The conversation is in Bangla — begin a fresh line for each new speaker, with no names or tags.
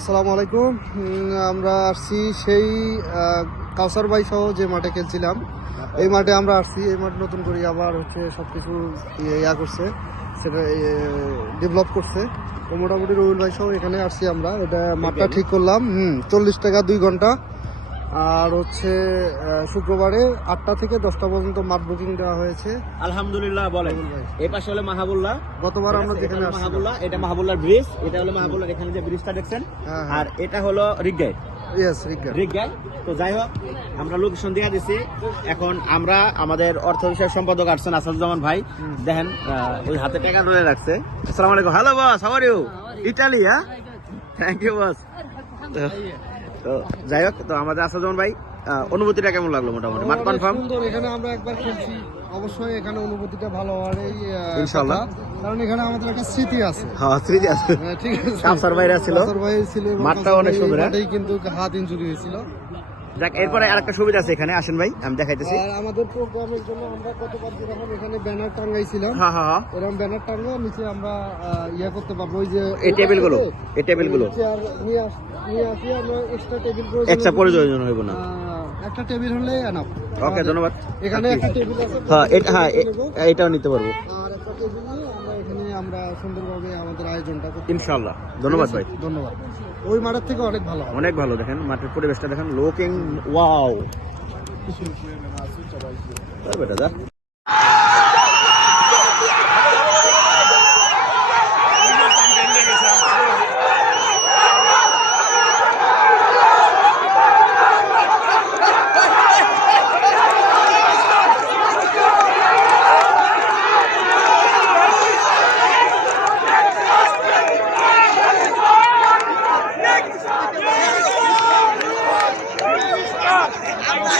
আসসালামু আলাইকুম। আমরা আসছি সেই কাউসার বাই সহ যে মাঠে খেলছিলাম এই মাঠে আমরা আসছি। এই মাঠ নতুন করে আবার হচ্ছে সব কিছু ইয়া করছে সেটা ডেভেলপ করছে। তো মোটামুটি রবিউল ভাই সহ এখানে আসছি আমরা। এটা মাঠটা ঠিক করলাম। হুম চল্লিশ টাকা দুই ঘণ্টা। আর হচ্ছে শুক্রবারে আটটা থেকে দশটা পর্যন্ত মাঠ বুকিং দেওয়া হয়েছে।
আলহামদুলিল্লাহ বলেন। এই পাশে হলো মাহাবুল্লাহ
গতবার আমরা? যেখানে
এটা মাহাবুল্লাহ এটা মাহাবুল্লাহর ব্রিজ এটা হলো মাহাবুল্লাহর এখানে যে ব্রিজটা দেখছেন?
হ্যাঁ,
আর এটা হলো রিগগাই
ইয়েস রিগা
তো যাই হোক আমরা লোকেশন দিয়ে দিছি। এখন আমরা আমাদের অর্থ বিষয় সম্পাদক আসছেন আসাদুজ্জামান ভাই। দেখেন ওই হাতে টাকা ধরে রাখছে। আসসালামু আলাইকুম। Hello boss how you Italy হ্যাঁ? থ্যাংক ইউ বস তো যাই হোক তো আমাদের আসাদুজ্জামান ভাই অনুভূতিটা কেমন লাগল মোটামুটি? মাঠ কনফার্ম
সুন্দর এখানে আমরা একবার খেলছি। অবশ্যই এখানে অনুভূতিটা ভালো হওয়ার এই
ইনশাআল্লাহ।
কারণ এখানে আমাদের একটা স্মৃতি আছে।
হ্যাঁ স্মৃতি আছে।
হ্যাঁ, ঠিক আছে।
কাউসার ভাইরা ছিল।
কাউসার ভাই ছিল এবং
অনেক সুন্দর,
এই
হ্যাঁ?
কিন্তু হাত ইনজুরি হয়েছিল।
যাক এরপরে আরেকটা সুবিধা আছে এখানে। আসেন ভাই আমি দেখাইতেছি।
আর আমাদের প্রোগ্রামের জন্য আমরা কতবার যেরকম এখানে ব্যানার টাঙ্গাইছিলাম
হ্যাঁ হ্যাঁ হ্যাঁ।
এরকম ব্যানার টাঙ্গা নিচে আমরা ইয়া করতে পারব। ওই যে
এই টেবিলগুলো এই টেবিলগুলো
চেয়ার নিয়ে নিয়ে আসি আমরা এক্সট্রা টেবিল
একটা প্রয়োজন হইব না।
একটা টেবিল হলে এনাফ
ওকে ধন্যবাদ।
এখানে একটা টেবিল আছে
হ্যাঁ এটা হ্যাঁ এটাও নিতে পারব।
আর একটা টেবিল নিয়ে আমরা সুন্দরভাবে আমাদের আয়োজনটা করতে
ইনশাআল্লাহ। ধন্যবাদ ভাই।
ধন্যবাদ। ওই মাঠের থেকে অনেক ভালো হবে।
অনেক ভালো দেখেন মাঠের পরিবেশটা দেখেন লোকিং ওয়াও বেটা যা। ない。